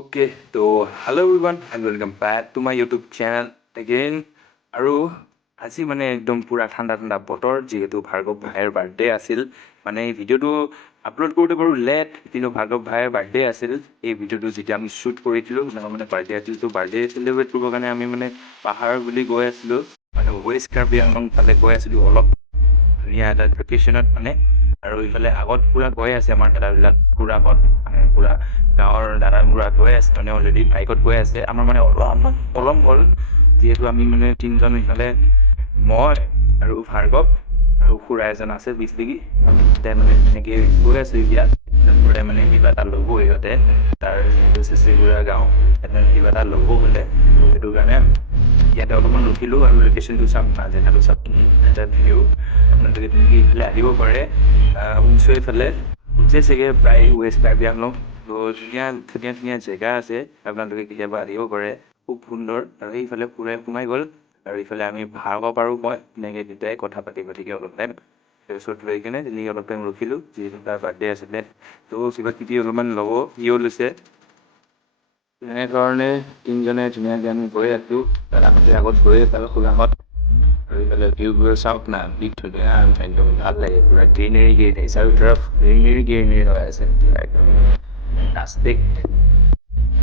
Okay, so hello everyone and welcome back to my YouTube channel again. আৰু আজি মানে একদম পুৰা ঠাণ্ডা ঠাণ্ডা বতৰ যিহেতু ভাৰ্গৱ ভাইৰ বাৰ্থডে আছিল মানে এই ভিডিঅ'টো আপলোড কৰোঁতে বাৰু লেট কিন্তু ভাৰ্গৱ ভাইৰ বাৰ্থডে আছিল এই ভিডিঅ'টো যেতিয়া আমি শ্বুট কৰিছিলোঁ মানে বাৰ্থডে আছিল তো বাৰ্থডে চেলিব্ৰেট কৰিবৰ কাৰণে আমি মানে পাহাৰ বুলি গৈ আছিলোঁ মানে ৱেষ্ট কাৰ্বি আংলং ফালে গৈ আছিলোঁ অলপ ধুনীয়া এটা ভেকেশ্যনত মানে আৰু ইফালে আগত পুৰা গৈ আছে আমাৰ দাদাবিলাক পুৰা আগত মানে পুৰা গাঁৱৰ দাদাবোৰ গৈ আছে মানে অলৰেডি বাইকত গৈ আছে আমাৰ মানে অলপমান পলম হ'ল যিহেতু আমি মানে তিনিজন ইফালে মই আৰু ভাৰ্গৱ আৰু খুৰা এজন আছে 20 ডিগ্ৰী তাতে মানে তেনেকৈ গৈ আছোঁ এতিয়া খুৰাই মানে কিবা এটা ল'ব সিহঁতে তাৰ যিহেতু চেচিগুৰা গাঁও তাতে কিবা এটা ল'ব বোলে সেইটো কাৰণে ইয়াতে অলপমান ৰখিলোঁ আৰু লোকেশ্যনটো চাওক না জেগাটো চাওক এটা ভিউ আপোনালোকে তেনেকৈ ইফালে আহিব পাৰে উঞ্চৈ ইফালে উঞ্চৈ চাগে প্ৰায় ৱেষ্ট কাৰ্বি আংলং তো ধুনীয়া ধুনীয়া ধুনীয়া জেগা আছে আপোনালোকে কেতিয়াবা আহিব পাৰে খুব সুন্দৰ আৰু সেইফালে পুৰাই সোমাই গ'ল আৰু ইফালে আমি ভাৰ্গৱ আৰু মই তেনেকৈ দুটাই কথা পাতি পাতিকৈ অলপ টাইম তাৰপিছত লৈ কিনে তেনেকৈ অলপ টাইম ৰখিলোঁ যিহেতু তাৰ বাৰ্থডে আছিলে তো কিবা কিবি অলপমান ল'ব সিও লৈছে তেনেধৰণে তিনিজনে ধুনীয়াকৈ আমি গৈ আছোঁ তাতে আগত গৈ আছোঁ খোলামত আৰু এইফালে ভিউবোৰ চাওক না কি ধুনীয়া একদম ভাল লাগে পুৰা গ্ৰীনেৰী চাৰিওতৰফ গ্ৰীনেৰী হৈ আছে একদম প্লাষ্টিক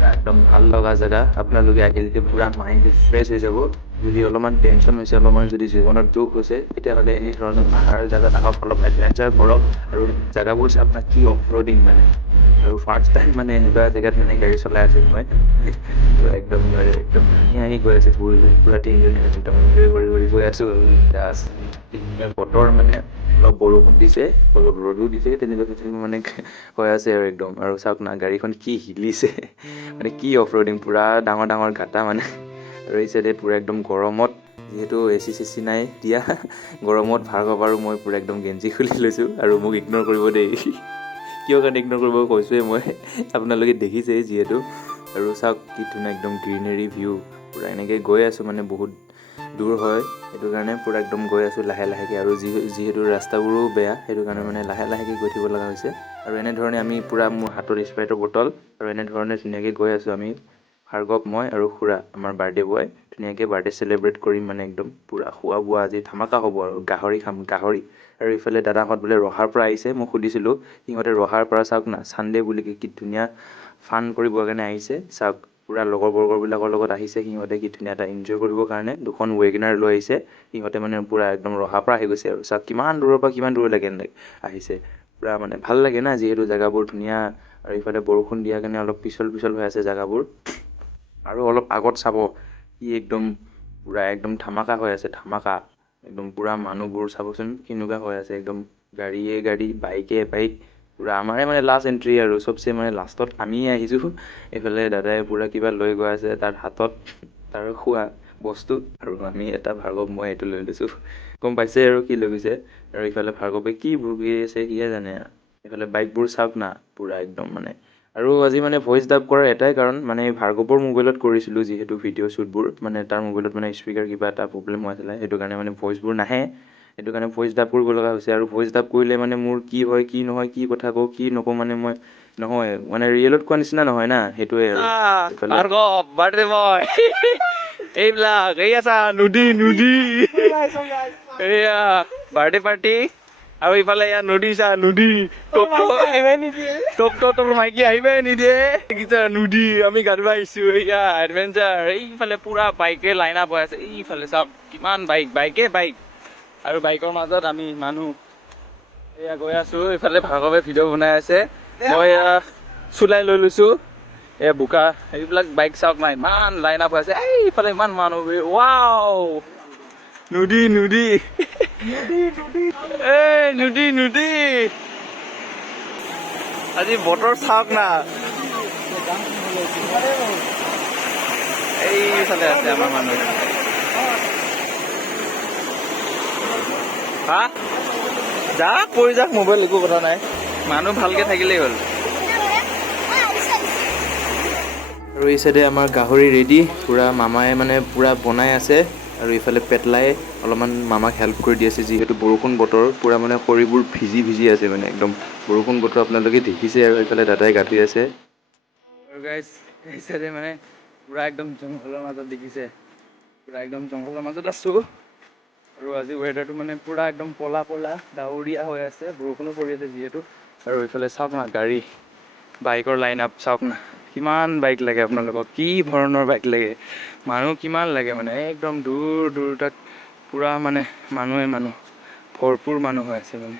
একদম ভাল লগা জেগা আপোনালোকে আহিলে পুৰা মাইণ্ড ফ্ৰেছ হৈ যাব যদি অলপমান টেনশ্যন হৈছে অলপমান যদি জীৱনত দুখ হৈছে তেতিয়াহ'লে এই ধৰণৰ পাহাৰ জেগাত আহক অলপ এডভেঞ্চাৰ কৰক আৰু জেগাবোৰ চাওক না কি অফ ৰ'ডিং মানে আৰু ফাৰ্ষ্ট টাইম মানে এনেকুৱা জেগাত মানে গাড়ী চলাই আছোঁ মই একদম ধুনীয়াকৈ গৈ আছোঁ পুৰা তিনিজনী একদম ঘূৰি গৈ আছোঁ বতৰ মানে অলপ বৰষুণ দিছে অলপ ৰ'দো দিছে তেনেকুৱা মানে হৈ আছে আৰু একদম আৰু চাওক না গাড়ীখন কি হিলিছে মানে কি অফ ৰ'ডিং পুৰা ডাঙৰ ডাঙৰ গাটা মানে আৰু এই চাইডে পুৰা একদম গৰমত যিহেতু এচি চেচি নাই দিয়া গৰমত ভাৰ্গৱ আৰু মই পুৰা একদম গেঞ্জি খুলি লৈছোঁ আৰু মোক ইগন'ৰ কৰিব দেই কিয় কাৰণে ইগন'ৰ কৰিব কৈছোঁৱে মই আপোনালোকে দেখিছেই যিহেতু আৰু চাওক কি ধুনীয়া একদম গ্ৰীনেৰী ভিউ পুৰা এনেকৈ গৈ আছোঁ মানে বহুত দূৰ হয় সেইটো কাৰণে পুৰা একদম গৈ আছোঁ লাহে লাহেকৈ আৰু যিহেতু ৰাস্তাবোৰো বেয়া সেইটো কাৰণে মানে লাহে লাহেকৈ গৈ থাকিব লগা হৈছে আৰু এনেধৰণে আমি পুৰা মোৰ হাতত স্প্ৰাইটৰ বটল আৰু এনেধৰণে ধুনীয়াকৈ গৈ আছোঁ আমি ভাৰ্গৱ মই আৰু খুৰা আমাৰ বাৰ্থডে বয় ধুনীয়াকৈ বাৰ্থডে চেলিব্ৰেট কৰিম মানে একদম পুৰা খোৱা বোৱা আজি ধামাকা হ'ব আৰু গাহৰি খাম গাহৰি আৰু ইফালে দাদাহঁত বোলে ৰহাৰ পৰা আহিছে মই সুধিছিলোঁ সিহঁতে ৰহাৰ পৰা চাওক না ছানডে বুলি কি ধুনীয়া ফান কৰিবৰ কাৰণে আহিছে চাওক পুৰা লগৰবিলাকৰ লগত আহিছে সিহঁতে কি ধুনীয়া এটা এনজয় কৰিবৰ কাৰণে দুখন ৱেগনাৰ লৈ আহিছে সিহঁতে মানে পুৰা একদম ৰহাৰ পৰা আহি গৈছে আৰু চাওক কিমান দূৰৰ পৰা কিমান দূৰলৈকে আহিছে পুৰা মানে ভাল লাগে না যিহেতু জেগাবোৰ ধুনীয়া আৰু ইফালে বৰষুণ দিয়াৰ কাৰণে অলপ পিছল হৈ আছে জেগাবোৰ আৰু অলপ আগত চাব কি একদম পুৰা একদম ধামাকা হৈ আছে ধামাকা একদম পুৰা মানুহবোৰ চাবচোন কেনেকুৱা হৈ আছে একদম গাড়ীয়ে গাড়ী বাইকে বাইক পুৰা আমাৰে মানে লাষ্ট এণ্ট্ৰি আৰু চবচে মানে লাষ্টত আমিয়ে আহিছোঁ এইফালে দাদাই পুৰা কিবা লৈ গৈ আছে তাৰ হাতত তাৰ খোৱা বস্তু আৰু আমি এটা ভাৰ্গৱ মই এইটো লৈ লৈছোঁ গম পাইছে আৰু কি লৈ গৈছে আৰু ইফালে ভাৰ্গৱে কি ভুগি আছে সিয়ে জানে এইফালে বাইকবোৰ চাওক না পুৰা একদম মানে আৰু আজি মানে ভইচ ডাব কৰাৰ এটাই কাৰণ মানে ভাৰ্গৱৰ মোবাইলত কৰিছিলোঁ যিহেতু ভিডিঅ' শ্বুটবোৰ মানে তাৰ মোবাইলত মানে স্পীকাৰ কিবা এটা প্ৰব্লেম হৈ আছিলে সেইটো কাৰণে মানে ভইচবোৰ নাহে সেইটো কাৰণে ভইচ ডাব কৰিব লগা হৈছে আৰু ভইচ ডাব কৰিলে মানে মোৰ কি হয় কি নহয় কি কথা কওঁ কি নকওঁ মানে মই নহয় মানে ৰিয়েলত কোৱা নিচিনা নহয় না সেইটোৱে আৰু ভাৰ্গৱ বাৰ্থডে বয় এইবিলাক এইয়া চা নদী এইয়া বাৰ্থডে পাৰ্টি আৰু ইফালে এয়া নদী চা নদী তোৰ মাইকী আহিবই নিদিয়ে নদী আমি গা ধুব আহিছো এয়া এডভেঞ্চাৰ এইফালে পুৰা বাইকে লাইন আপ হৈ আছে এইফালে চাওক কিমান বাইকে আৰু বাইকৰ মাজত আমি মানুহ এয়া গৈ আছো এইফালে ভাৰ্গৱে ভিডিঅ' বনাই আছে মই এয়া চুলাই লৈ লৈছো এ বোকা এইবিলাক বাইক চাওক না ইমান লাইন আপ হৈ আছে এইফালে ইমান মানুহ ৱাও নদী আজি বতৰ চাওক না এইফালে আছে আমাৰ মানুহ হা যাক পৰি যাক মোবাইল একো কথা নাই মানুহ ভালকে থাকিলেই হ'ল আৰু এই চাইডে আমাৰ গাহৰি ৰেডি পুৰা মামাই মানে পুৰা বনাই আছে আৰু ইফালে পেটলাই অলপমান মামাক হেল্প কৰি দি আছে যিহেতু বৰষুণ বতৰ পুৰা মানে খৰিবোৰ ভিজি আছে মানে একদম বৰষুণ বতৰ আপোনালোকে দেখিছে আৰু এইফালে দাদাই গা ধুই আছে আৰু গাইজ এই চাইডে মানে পুৰা একদম জংঘলৰ মাজত দেখিছে, পুৰা একদম জংঘলৰ মাজত আছোঁ। আৰু আজি ৱেডাৰটো মানে পুৰা একদম ক'লা ক'লা ডাৱৰীয়া হৈ আছে, বৰষুণো পৰি আছে যিহেতু। আৰু এইফালে চাওক না গাড়ী, বাইকৰ লাইন আপ চাওক না, কিমান বাইক লাগে আপোনালোকক, কি ধৰণৰ বাইক লাগে, মানুহ কিমান লাগে মানে একদম দূৰ দূৰ তাত পুৰা মানে মানুহ ভৰপূৰ মানুহ হৈ আছে মানে।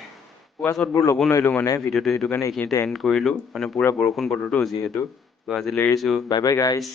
পুৱা শ্বটবোৰ ল'ব নোৱাৰিলোঁ মানে ভিডিঅ'টো, সেইটো কাৰণে এইখিনিতে এণ্ড কৰিলোঁ, মানে পুৰা বৰষুণ বতৰটো যিহেতু। ত' আজিলৈ এৰিছোঁ, বাই বাই গাইজ।